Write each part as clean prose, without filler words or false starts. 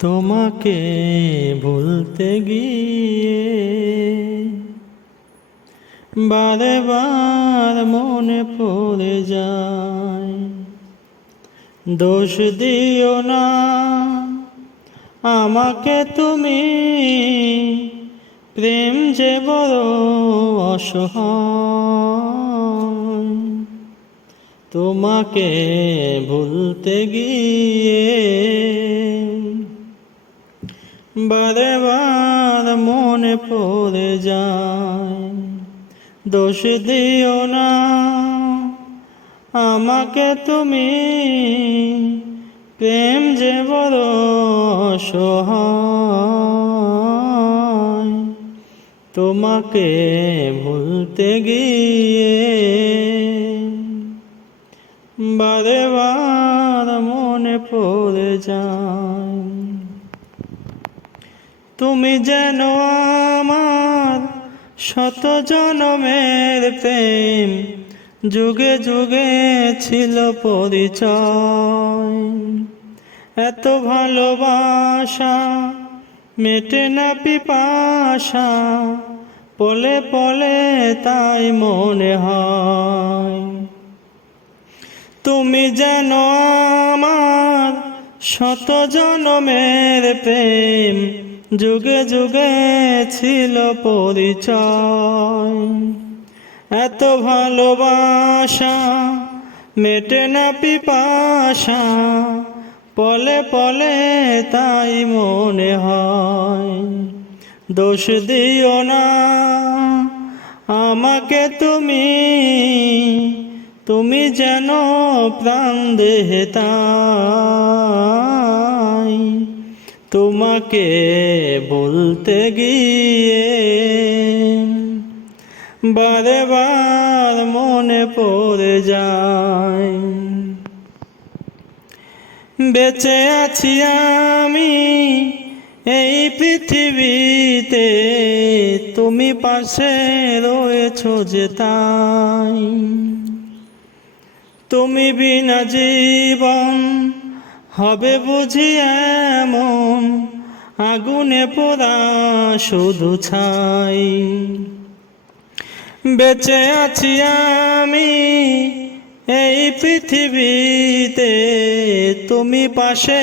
তোমাকে ভুলতে গিয়ে বারে বার মনে পড়ে যায়। দোষ দিও না আমাকে তুমি, প্রেম যে বড় অসহায়। তোমাকে ভুলতে গিয়ে বারে বার মনে পড়ে যায়। দোষ দিও না আমাকে তুমি, প্রেম যে বড় অসহায়। তোমাকে ভুলতে গিয়ে বারে বার মনে পড়ে যায়। তুমি যেন আমার শত জনমের প্রেম, যুগে যুগে ছিল পরিচয়। এত ভালোবাসা মেটে না পিপাসা, পলে পলে তাই মনে হয়। তুমি যেন আমার শত জনমের প্রেম, যুগে যুগে ছিল পরিচয়। এত ভালোবাসা মেটে না পিপাসা, পলে পলে তাই মনে হয়। দোষ দিও না আমাকে তুমি, তুমি যেন প্রাণ দেহে তাই। তোমাকে বলতে গিয়ে বারে বার মনে পড়ে যায়। বেঁচে আছি আমি এই পৃথিবীতে, তুমি পাশে রয়েছো যে তাই। তুমি বিনা জীবন হবে বুঝি এমন, আগুনে পোড়া শুধু ছাই। বেঁচে আছি আমি এই পৃথিবীতে, তুমি পাশে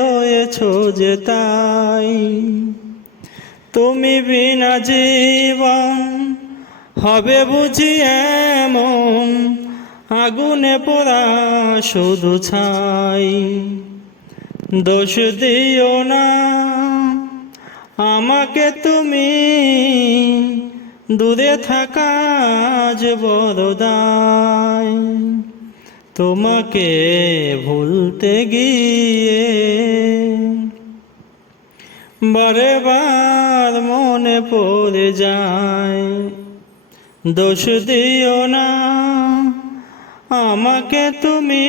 রয়েছো যে তাই। তুমি বিনা জীবন হবে বুঝি এমন, আগুনে পোড়া শুধু ছাই। দোষ দিও না আমাকে তুমি, দূরে থাকা যে বড় দায়। তোমাকে ভুলতে গিয়ে বারে বার মনে পড়ে যায়। দোষ দিও না আমাকে তুমি,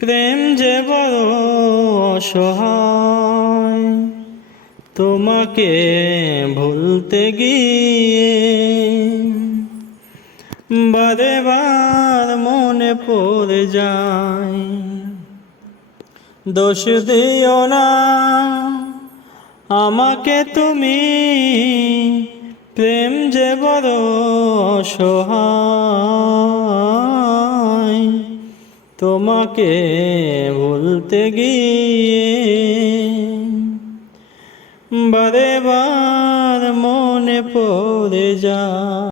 প্রেম যে বড় অসহায়। তোমাকে ভুলতে গিয়ে বারে বার মনে পড়ে যায়। দোষ দিও না আমাকে তুমি, প্রেম যে বড় অসহায়। তোমাকে ভুলতে গিয়ে বারে বার মনে পড়ে যায়।